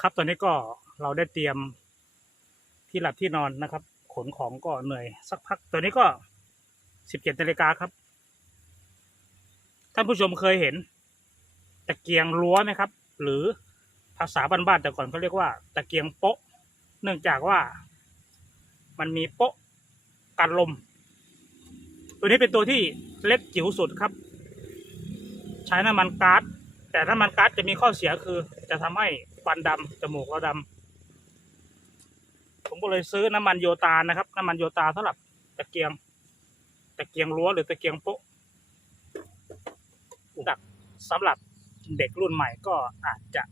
ครับตอนนี้ก็เราได้เตรียมที่หลับที่นอนนะครับ ขนของก็เหนื่อยสักพักตัวนี้ก็สิบเจ็ดนาฬิกาครับ ท่านผู้ชมเคยเห็นตะเกียงรั้วไหมครับ หรือภาษาบ้านๆแต่ก่อนเขาเรียกว่า ตะเกียงโป๊ะ เนื่องจากว่ามันมีโป๊ะกันลม ตัวนี้เป็นตัวที่เล็กจิ๋วสุดครับ ใช้น้ำมันก๊าซแต่น้ำมันก๊าซจะมีข้อเสียคือ จะทำให้ ฟันดำจมูกเราดำผมก็เลยซื้อน้ำมันโยตานะครับ น้ำมันโยตาสำหรับตะเกียง ตะเกียงรั้วหรือตะเกียงโป๊ะดักสำหรับเด็กรุ่นใหม่ก็อาจจะ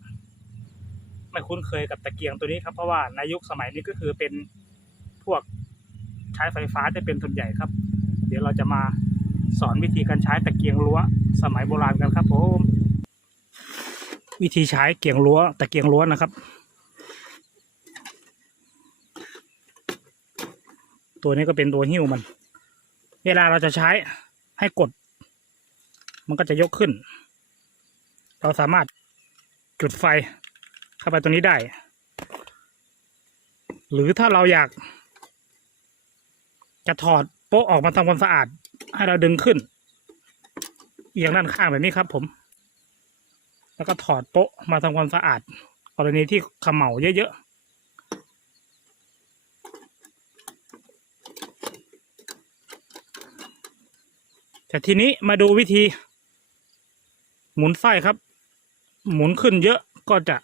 ไม่คุ้นเคยกับตะเกียงตัวนี้ครับ เพราะว่าในยุคสมัยนี้ก็คือเป็นพวกใช้ไฟฟ้าจะเป็นส่วนใหญ่ครับ เดี๋ยวเราจะมาสอนวิธีการใช้ตะเกียงรั้วสมัยโบราณกันครับผม วิธีใช้เกียงรั้วตะเกียงรั้วนะครับ ตัวนี้ก็เป็นตัวหิ้วมัน เวลาเราจะใช้ให้กด มันก็จะยกขึ้น เราสามารถจุดไฟเข้าไปตัวนี้ได้ หรือถ้าเราอยาก จะถอดโป๊ะออกมาทำความสะอาด ให้เราดึงขึ้น เอียงด้านข้างแบบนี้ครับผม แล้วก็ถอดโป๊ะมาทำความสะอาด กรณีที่ขมเหลาเยอะๆ แต่ทีนี้มาดูวิธี หมุนไฟครับ หมุนขึ้นเยอะก็จะ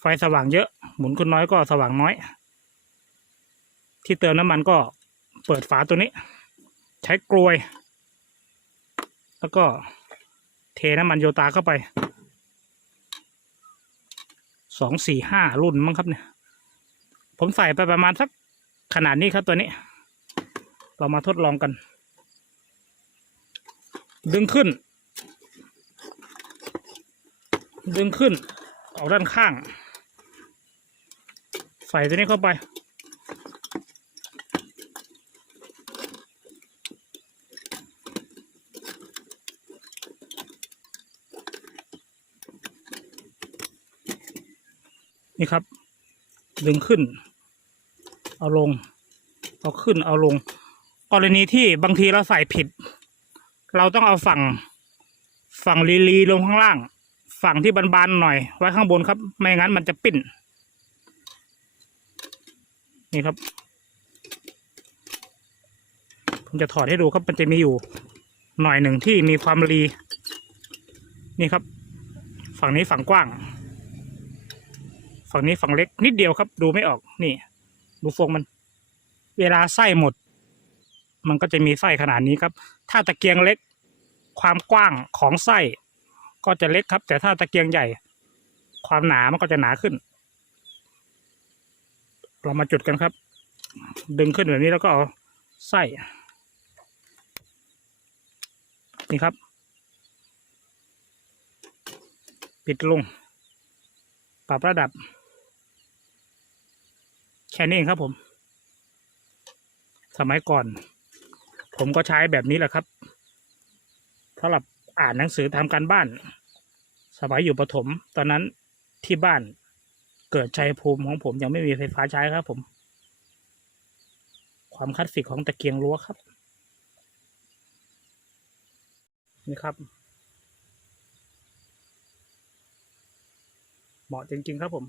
ไฟสว่างเยอะ หมุนขึ้นน้อยก็สว่างน้อย ที่เติมน้ำมันก็เปิดฝาตัวนี้ ใช้กลวย แล้วก็เทน้ำมันโยตาเข้าไป สองสี่ห้ารุ่นมั้งครับเนี่ย ผมใส่ไปประมาณสักขนาดนี้ครับตัวนี้ เรามาทดลองกัน ดึงขึ้น ดึงขึ้น ออกด้านข้าง ใส่ตัวนี้เข้าไป นี่ครับ ดึงขึ้น เอาลง เอาขึ้นเอาลง กรณีที่บางทีเราใส่ผิด เราต้องเอาฝั่ง ฝั่งลีลีลงข้างล่าง ฝั่งที่บานๆหน่อย ไว้ข้างบนครับ ไม่งั้นมันจะปิ้น นี่ครับ ผมจะถอดให้ดูครับ มันจะมีอยู่ หน่อยหนึ่งที่มีความรี นี่ครับ ฝั่งนี้ฝั่งกว้าง ฝั่งนี้ฝั่งเล็กนิดเดียวครับ ดูไม่ออกนี่ ดูทรงมัน เวลาไส้หมด มันก็จะมีไส้ขนาดนี้ครับ ถ้าตะเกียงเล็ก ความกว้างของไส้ก็จะเล็กครับ แต่ถ้าตะเกียงใหญ่ ความหนามันก็จะหนาขึ้น เรามาจุดกันครับ ดึงขึ้นแบบนี้แล้วก็เอาไส้นี่ครับ ปิดลง ปรับระดับ แค่นี้เองครับผม สมัยก่อน ผมก็ใช้แบบนี้แหละครับสำหรับอ่านหนังสือทำการบ้าน สมัยอยู่ประถม ตอนนั้นที่บ้านเกิดชัยภูมิของผมยังไม่มีไฟฟ้าใช้ครับผม ความคลาสสิกของตะเกียงรั้วครับ นี่ครับ เหมาะจริงๆครับผม